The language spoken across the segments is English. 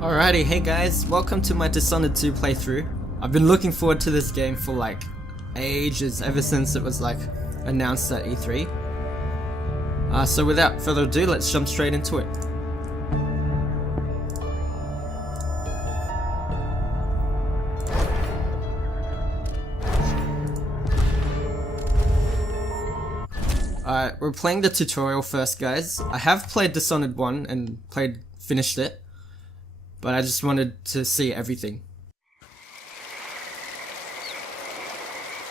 Alrighty, hey guys, welcome to my Dishonored 2 playthrough. I've been looking forward to this game for like ages, ever since it was like announced at E3. So without further ado, let's jump straight into it. Alright, we're playing the tutorial first, guys. I have played Dishonored 1 and finished it, but I just wanted to see everything.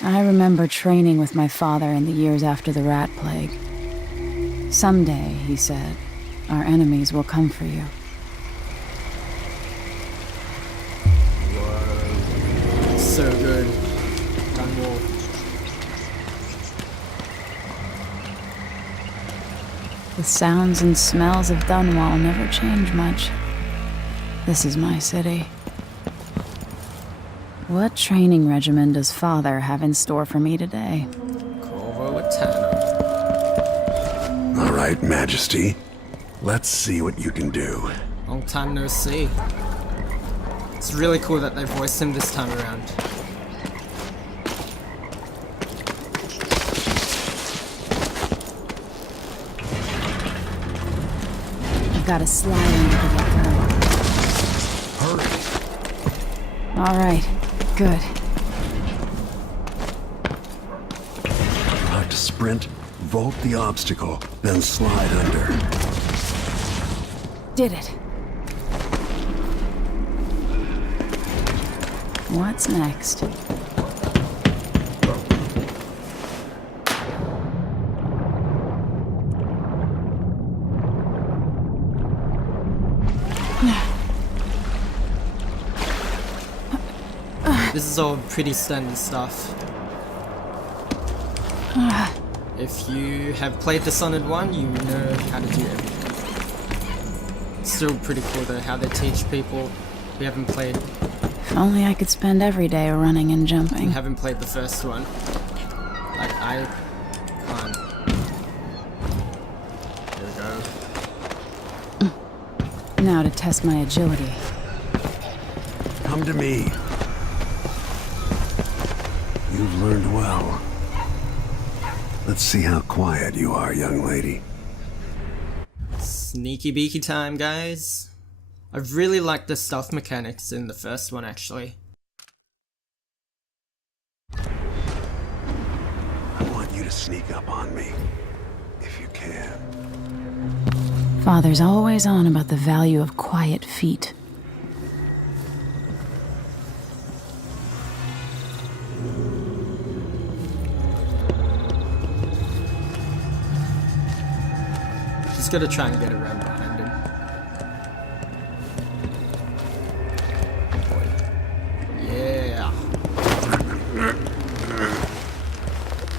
I remember training with my father in the years after the rat plague. Someday, he said, our enemies will come for you. Whoa. So good. Gun wall. The sounds and smells of Dunwall never change much. This is my city. What training regimen does Father have in store for me today? All right, Majesty. Let's see what you can do. Long time no see. It's really cool that they voiced him this time around. I've got a slide in to get through. Hurry. All right, good. You'll have to sprint, vault the obstacle, then slide under. Did it. What's next? This is all pretty standard stuff. If you have played Dishonored 1, you know how to do everything. It's still pretty cool though how they teach people who haven't played. If only I could spend every day running and jumping. Haven't played the first one. Like I can't. There we go. Now to test my agility. Come to me. You've learned well. Let's see how quiet you are, young lady. Sneaky beaky time, guys. I really liked the stealth mechanics in the first one, actually. I want you to sneak up on me, if you can. Father's always on about the value of quiet feet. Just gotta try and get around behind him. Yeah.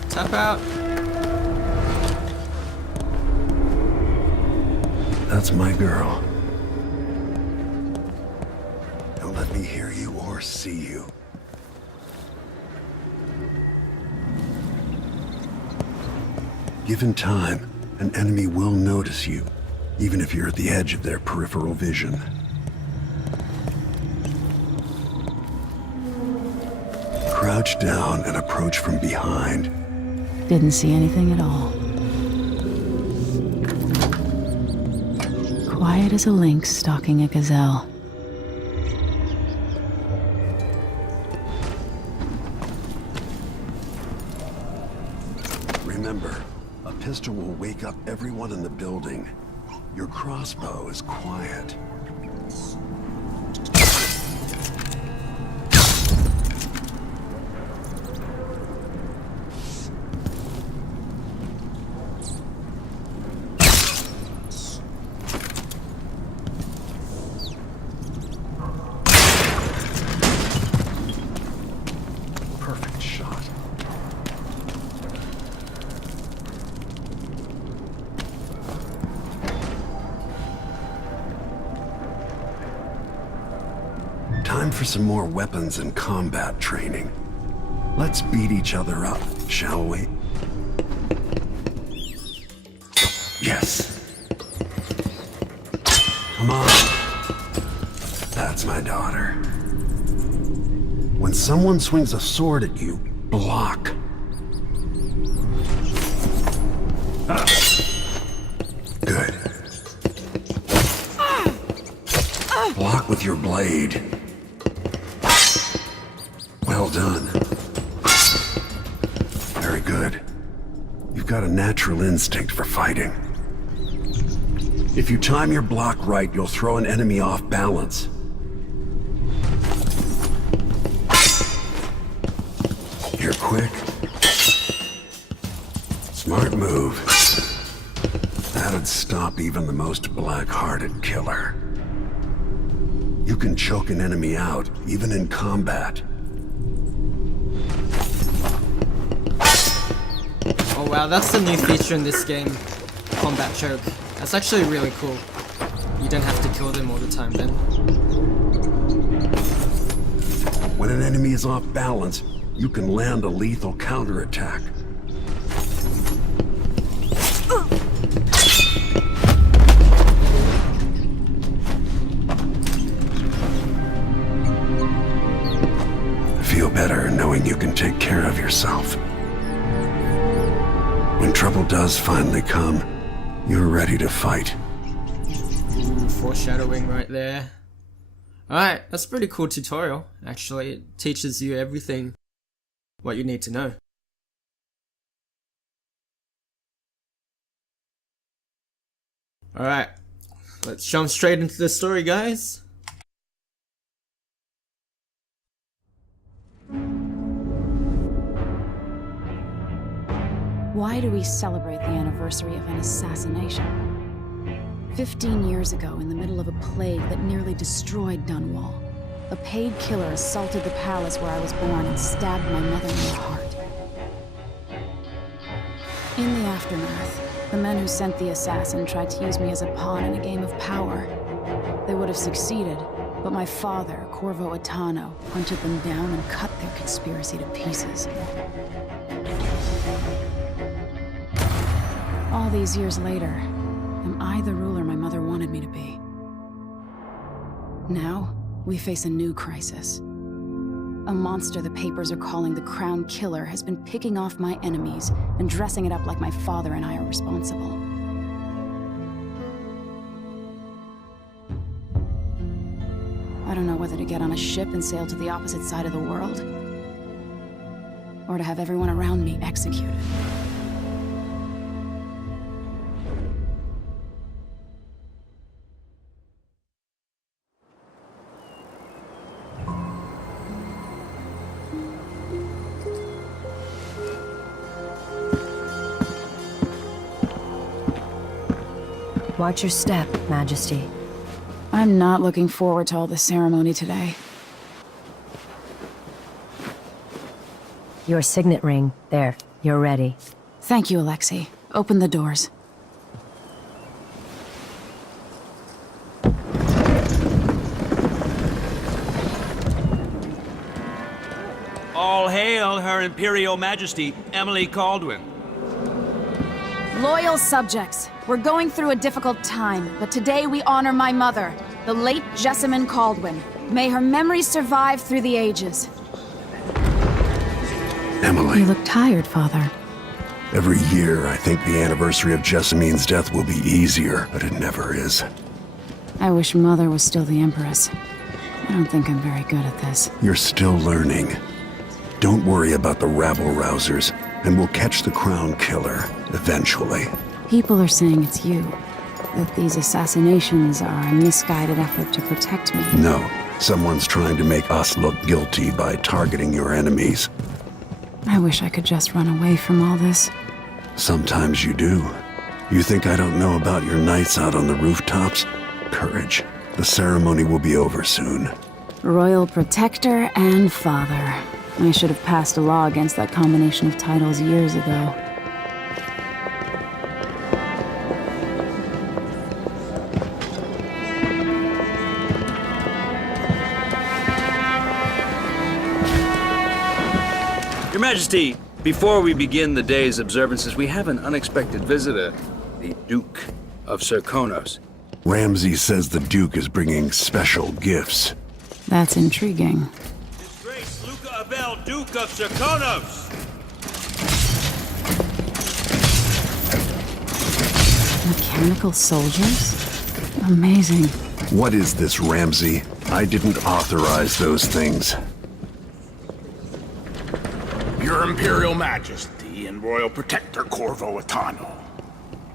Tap out. That's my girl. Don't let me hear you or see you. Given time, an enemy will notice you, even if you're at the edge of their peripheral vision. Crouch down and approach from behind. Didn't see anything at all. Quiet as a lynx stalking a gazelle. Remember, a pistol will wake up everyone in the building. Your crossbow is quiet. Perfect shot. Time for some more weapons and combat training. Let's beat each other up, shall we? Yes. Come on. That's my daughter. When someone swings a sword at you, block. Good. Block with your blade. Well done. Very good. You've got a natural instinct for fighting. If you time your block right, you'll throw an enemy off balance. You're quick. Smart move. That'd stop even the most black-hearted killer. You can choke an enemy out, even in combat. Oh wow, that's the new feature in this game. Combat choke. That's actually really cool. You don't have to kill them all the time then. When an enemy is off balance, you can land a lethal counterattack. Feel better knowing you can take care of yourself. When trouble does finally come, you're ready to fight. Ooh, foreshadowing right there. Alright, that's a pretty cool tutorial, actually. It teaches you everything what you need to know. Alright, let's jump straight into the story, guys. Why do we celebrate the anniversary of an assassination? 15 years ago, in the middle of a plague that nearly destroyed Dunwall, a paid killer assaulted the palace where I was born and stabbed my mother in the heart. In the aftermath, the men who sent the assassin tried to use me as a pawn in a game of power. They would have succeeded, but my father, Corvo Attano, hunted them down and cut their conspiracy to pieces. All these years later, am I the ruler my mother wanted me to be? Now, we face a new crisis. A monster the papers are calling the Crown Killer has been picking off my enemies and dressing it up like my father and I are responsible. I don't know whether to get on a ship and sail to the opposite side of the world, or to have everyone around me executed. Watch your step, Majesty. I'm not looking forward to all the ceremony today. Your signet ring. There. You're ready. Thank you, Alexei. Open the doors. All hail Her Imperial Majesty, Emily Caldwin. Loyal subjects, we're going through a difficult time, but today we honor my mother, the late Jessamine Caldwin. May her memory survive through the ages. Emily. You look tired, Father. Every year, I think the anniversary of Jessamine's death will be easier, but it never is. I wish Mother was still the Empress. I don't think I'm very good at this. You're still learning. Don't worry about the rabble-rousers, and we'll catch the Crown Killer, eventually. People are saying it's you. That these assassinations are a misguided effort to protect me. No, someone's trying to make us look guilty by targeting your enemies. I wish I could just run away from all this. Sometimes you do. You think I don't know about your nights out on the rooftops? Courage. The ceremony will be over soon. Royal Protector and Father. I should have passed a law against that combination of titles years ago. Your Majesty, before we begin the day's observances, we have an unexpected visitor, the Duke of Serkonos. Ramsey says the Duke is bringing special gifts. That's intriguing. His Grace Luca Abel, Duke of Serkonos! Mechanical soldiers? Amazing. What is this, Ramsey? I didn't authorize those things. Your Imperial Majesty and Royal Protector Corvo Atano,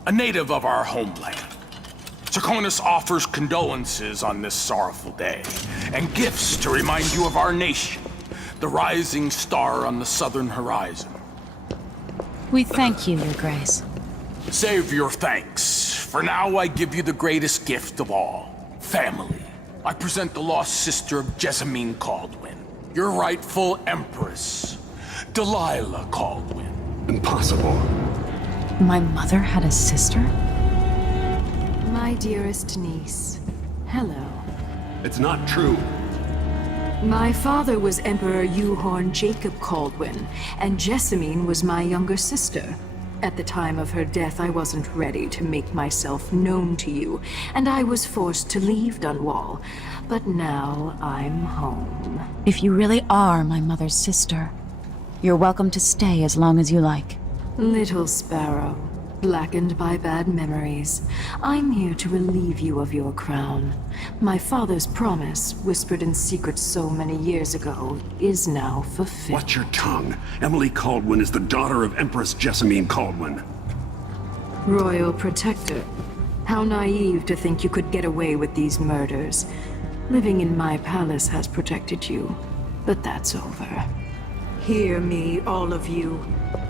a native of our homeland. Serkonos offers condolences on this sorrowful day, and gifts to remind you of our nation, the rising star on the southern horizon. We thank you, Your Grace. Save your thanks. For now, I give you the greatest gift of all, family. I present the lost sister of Jessamine Caldwin, your rightful Empress, Delilah Caldwin. Impossible. My mother had a sister? My dearest niece, hello. It's not true. My father was Emperor Euhorn Jacob Caldwin, and Jessamine was my younger sister. At the time of her death, I wasn't ready to make myself known to you, and I was forced to leave Dunwall. But now I'm home. If you really are my mother's sister, you're welcome to stay as long as you like. Little sparrow, blackened by bad memories, I'm here to relieve you of your crown. My father's promise, whispered in secret so many years ago, is now fulfilled. Watch your tongue. Emily Caldwin is the daughter of Empress Jessamine Caldwin. Royal Protector, how naive to think you could get away with these murders. Living in my palace has protected you, but that's over. Hear me, all of you.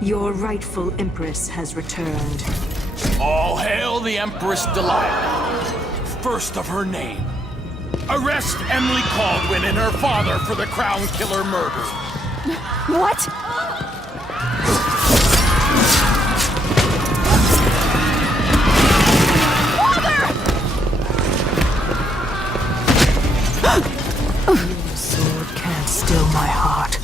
Your rightful Empress has returned. All hail the Empress Delilah, first of her name. Arrest Emily Caldwin and her father for the Crown Killer murder. What? Your sword can't still my heart.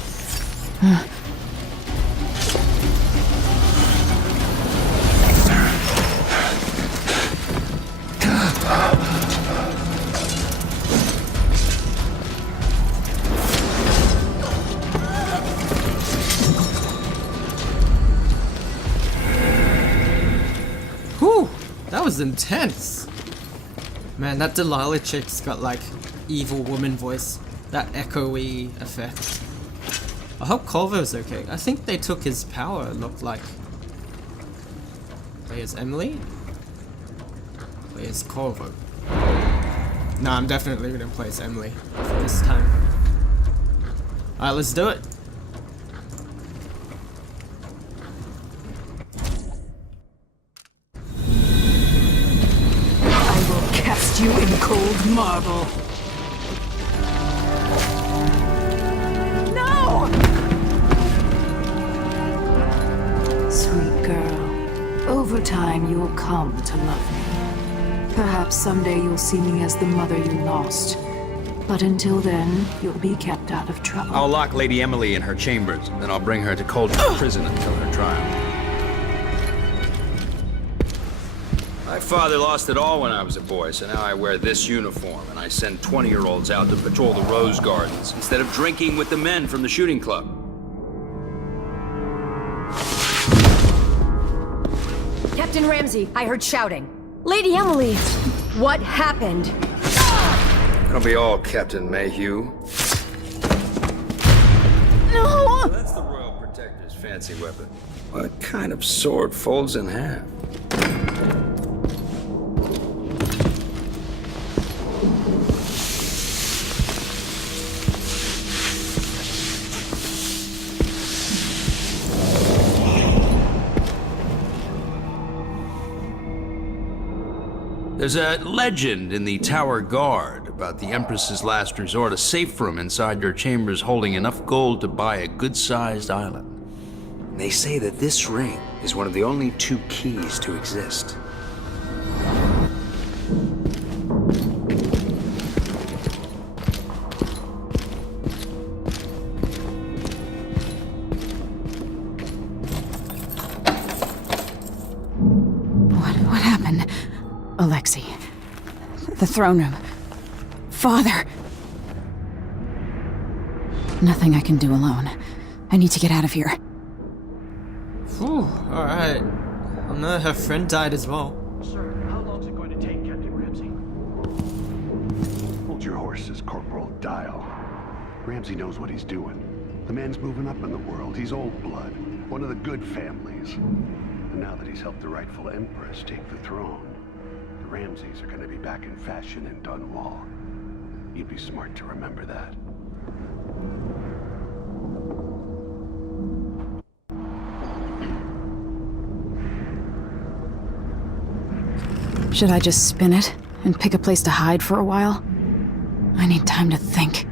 Whew, that was intense. Man, that Delilah chick's got like evil woman voice. That echoey effect. I hope Corvo's okay. I think they took his power, it looked like. Where's Emily? Where's Corvo? No, I'm definitely gonna place Emily for this time. Alright, let's do it. I will cast you in cold marble. Sweet girl, over time you'll come to love me. Perhaps someday you'll see me as the mother you lost. But until then, you'll be kept out of trouble. I'll lock Lady Emily in her chambers, then I'll bring her to Coldwood Prison until her trial. My father lost it all when I was a boy, so now I wear this uniform, and I send 20-year-olds out to patrol the rose gardens instead of drinking with the men from the shooting club. Captain Ramsey, I heard shouting. Lady Emily, what happened? That'll be all, Captain Mayhew. No! That's the Royal Protector's fancy weapon. What kind of sword folds in half? There's a legend in the Tower Guard about the Empress's last resort, a safe room inside your chambers holding enough gold to buy a good-sized island. They say that this ring is one of the only 2 keys to exist. What happened? Alexei, The throne room. Father! Nothing I can do alone. I need to get out of here. Whew, alright. Oh no, her friend died as well. Sir, how long's it going to take, Captain Ramsey? Hold your horses, Corporal. Dial. Ramsey knows what he's doing. The man's moving up in the world. He's old blood. One of the good families. And now that he's helped the rightful Empress take the throne, the Ramseys are going to be back in fashion in Dunwall. You'd be smart to remember that. Should I just spin it and pick a place to hide for a while? I need time to think.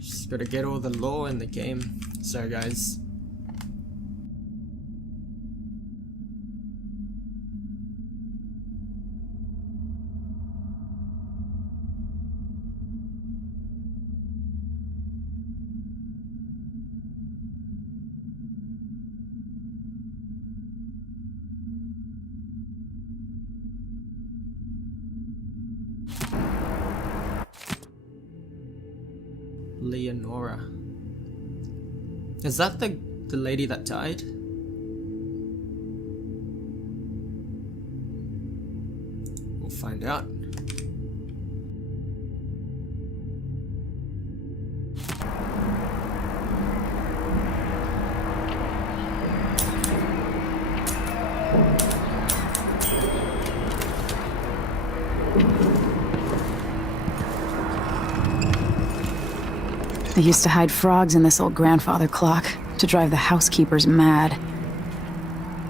Just gotta get all the lore in the game. Sorry guys. Leonora. Is that the lady that died? We'll find out. They used to hide frogs in this old grandfather clock to drive the housekeepers mad.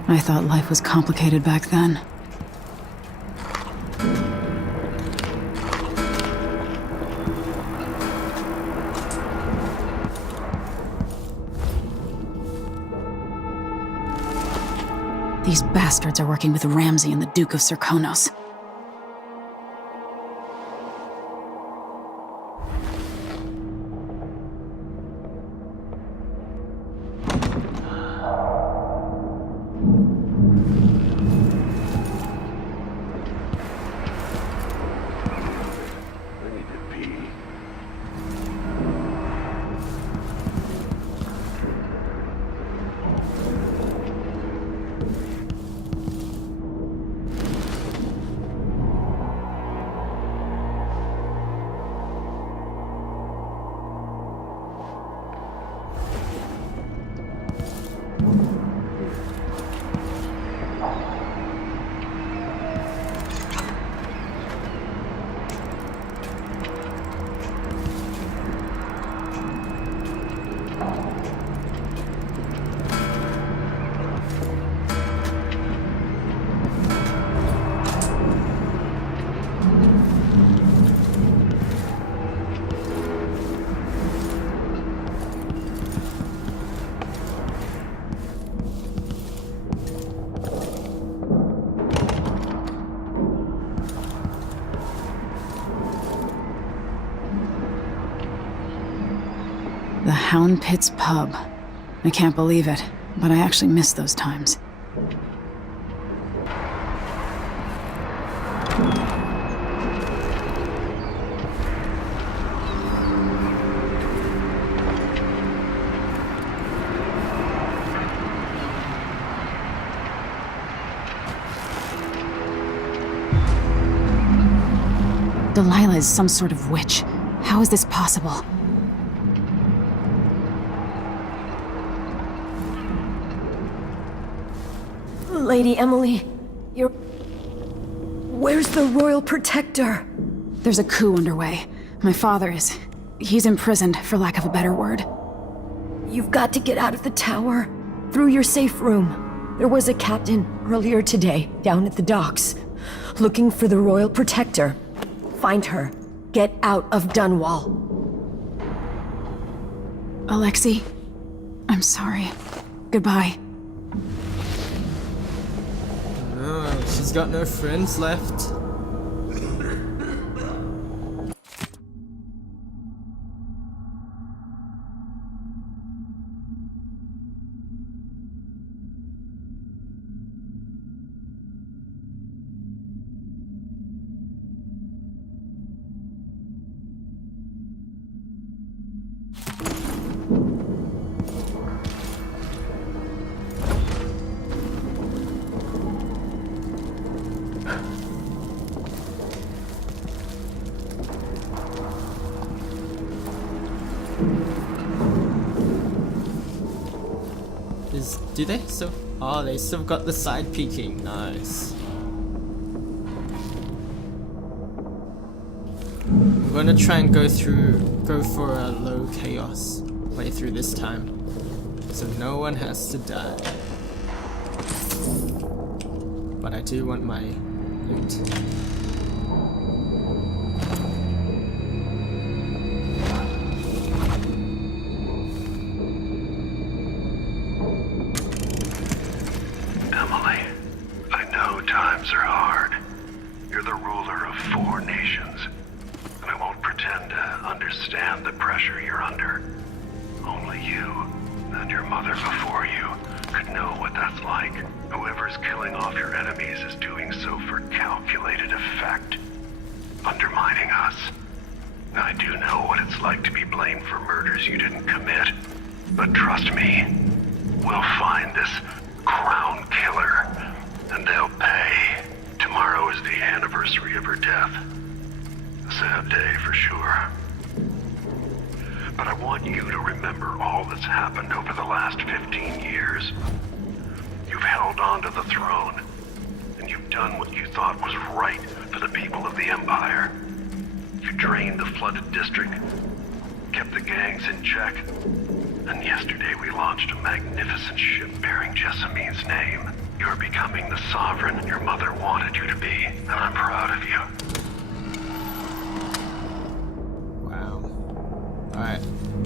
I thought life was complicated back then. These bastards are working with Ramsey and the Duke of Serkonos. The Hound Pits pub. I can't believe it, but I actually miss those times. Delilah is some sort of witch. How is this possible? Lady Emily, you're... Where's the Royal Protector? There's a coup underway. My father is... He's imprisoned, for lack of a better word. You've got to get out of the tower. Through your safe room. There was a captain earlier today, down at the docks. Looking for the Royal Protector. Find her. Get out of Dunwall. Alexei, I'm sorry. Goodbye. No, she's got no friends left. Do they still? Oh, they still got the side peeking. Nice. I'm gonna try and go for a low chaos playthrough this time, so no one has to die. But I do want my loot.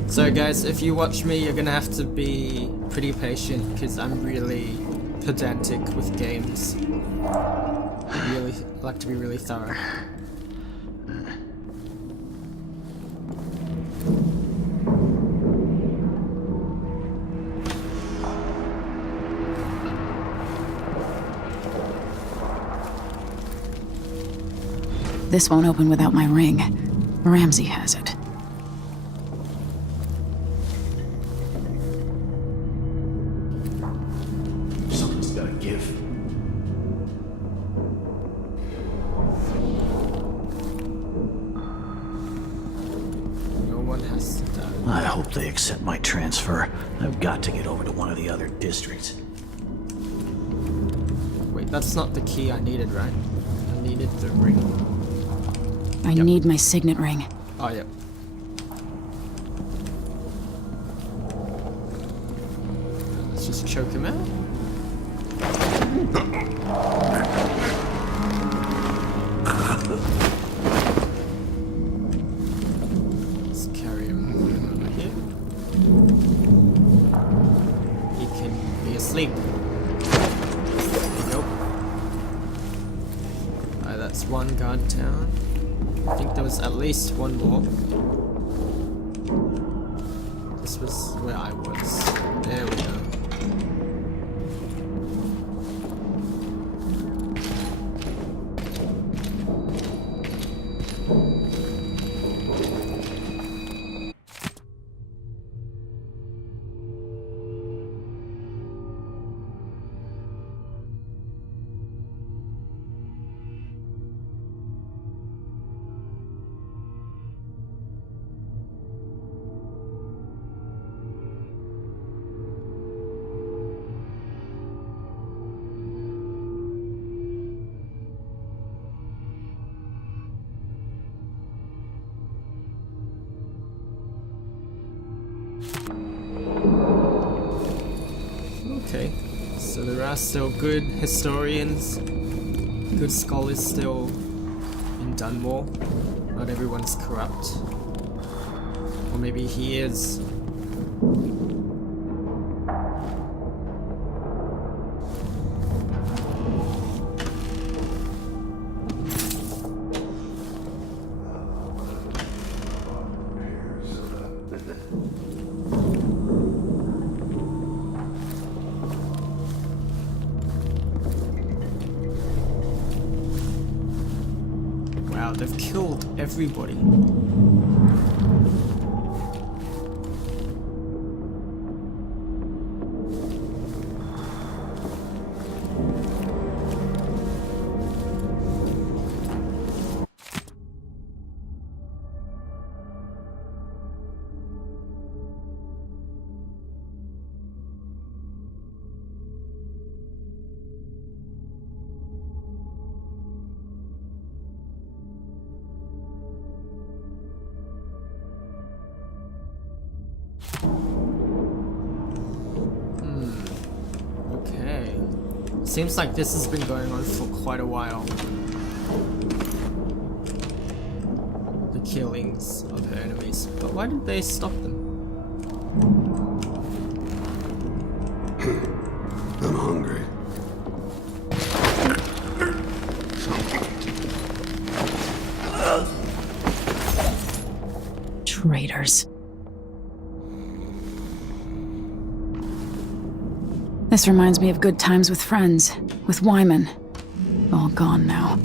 So guys, if you watch me, you're gonna have to be pretty patient because I'm really pedantic with games. I really like to be really thorough. This won't open without my ring. Ramsey has it. I hope they accept my transfer. I've got to get over to one of the other districts. Wait, that's not the key I needed, right? I needed the ring. I need my signet ring. Oh, yep. Let's just choke him out. Let's carry him over here. He can be asleep. Nope. Alright, that's one guard down. I think there was at least one more. This was where I was. There we go. Okay, so there are still good historians, good scholars still in Dunwall. Not everyone's corrupt. Or maybe he is. Wow, they've killed everybody. Okay. Seems like this has been going on for quite a while. The killings of her enemies. But why did they stop them? I'm hungry. Traitors. This reminds me of good times with friends, with Wyman. All gone now.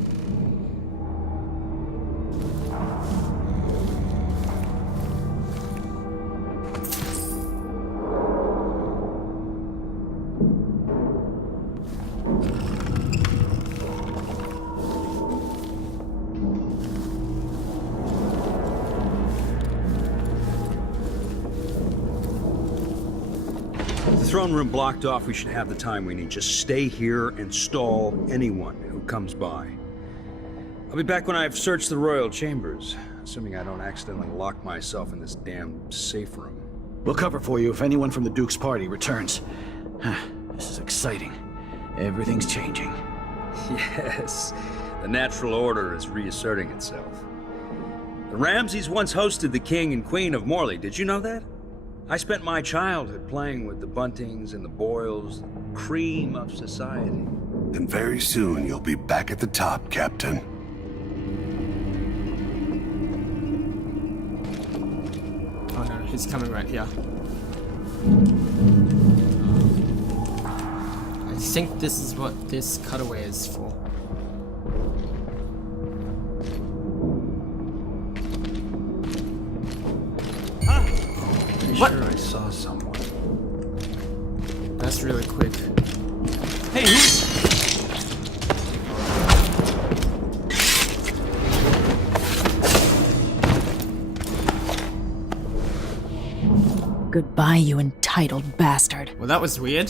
The throne room blocked off, we should have the time we need. Just stay here and stall anyone who comes by. I'll be back when I've searched the royal chambers, assuming I don't accidentally lock myself in this damn safe room. We'll cover for you if anyone from the Duke's party returns. This is exciting. Everything's changing. Yes, the natural order is reasserting itself. The Ramseys once hosted the king and queen of Morley, did you know that? I spent my childhood playing with the Buntings and the Boyles, the cream of society. And very soon you'll be back at the top, Captain. Oh no, he's coming right here. I think this is what this cutaway is for. What? Sure I saw someone. That's really quick. Hey, who's... Goodbye, you entitled bastard. Well, that was weird.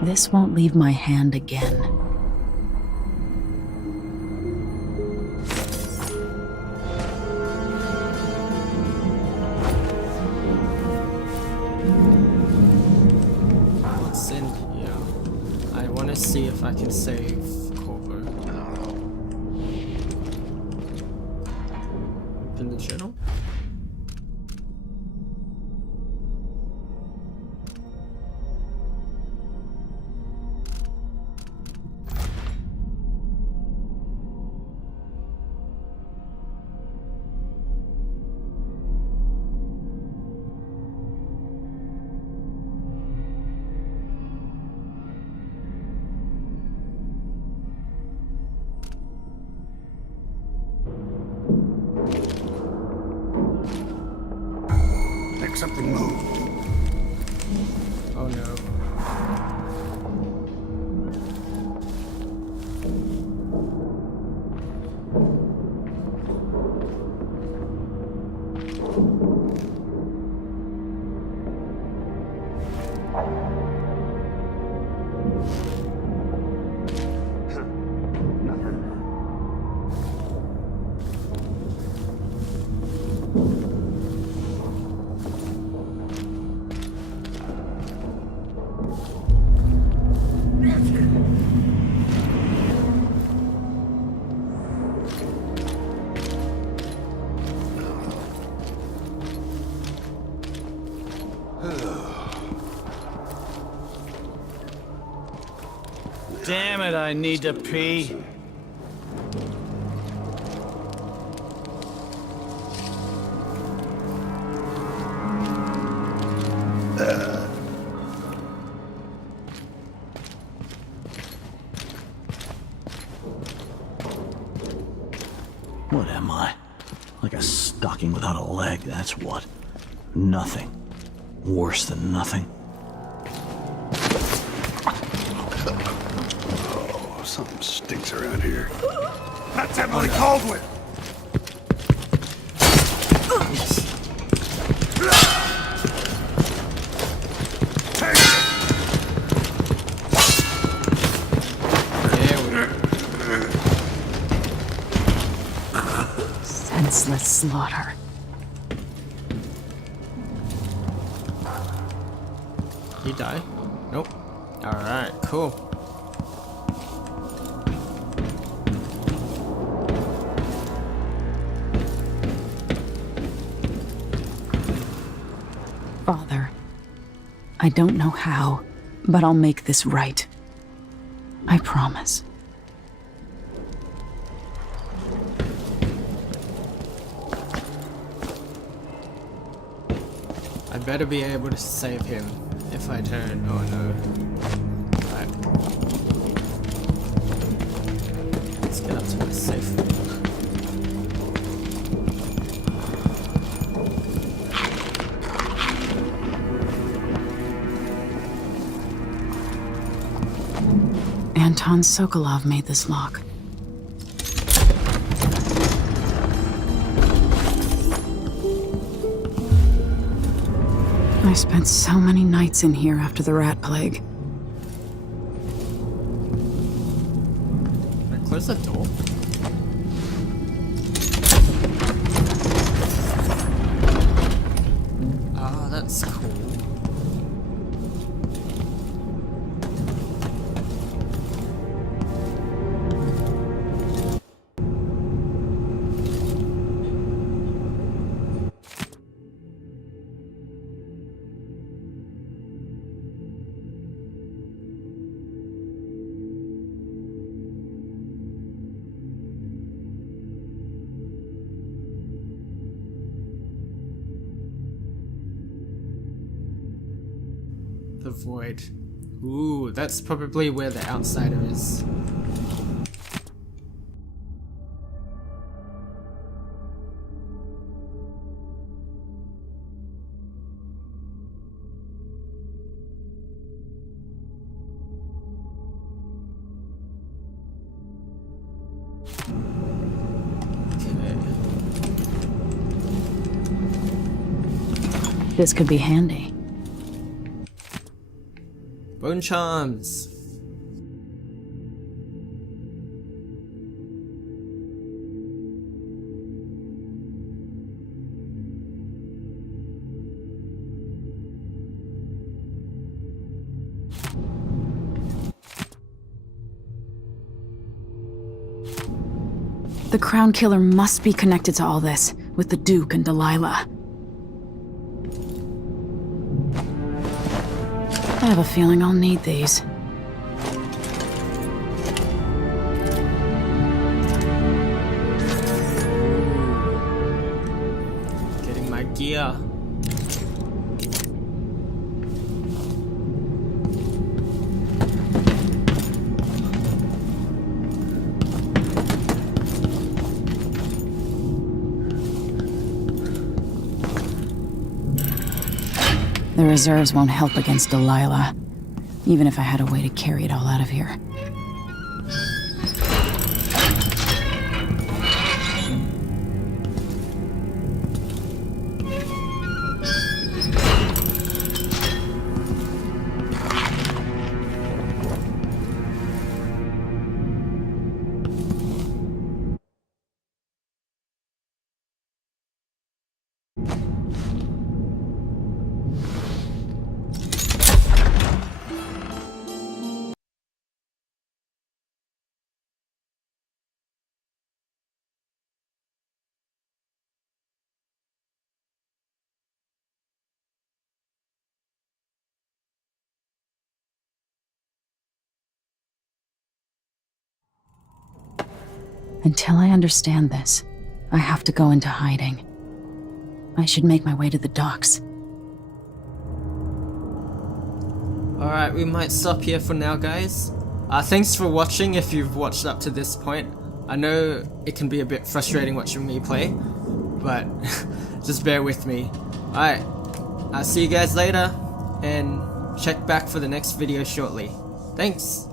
This won't leave my hand again. What's in here? I want to see if I can save Corvo. Open the journal. Make something move. Oh no. Damn it, I need to pee. What am I? Like a stocking without a leg, that's what. Nothing. Worse than nothing. Oh, something stinks around here. That's Emily Caldwell! Take it! Senseless slaughter. He died? Nope. Alright, cool. Father, I don't know how, but I'll make this right. I promise. I better be able to save him if I don't. Oh no. Right. Let's get up to my safe. Anton Sokolov made this lock. I spent so many nights in here after the rat plague. Can I close the door? Ah, that's cool. The void. Ooh, that's probably where the outsider is. This could be handy. Bone charms. The Crown Killer must be connected to all this, with the Duke and Delilah. I have a feeling I'll need these. Getting my gear. The reserves won't help against Delilah, even if I had a way to carry it all out of here. Until I understand this, I have to go into hiding. I should make my way to the docks. Alright, we might stop here for now, guys. Thanks for watching if you've watched up to this point. I know it can be a bit frustrating watching me play, but just bear with me. Alright, I'll see you guys later, and check back for the next video shortly. Thanks!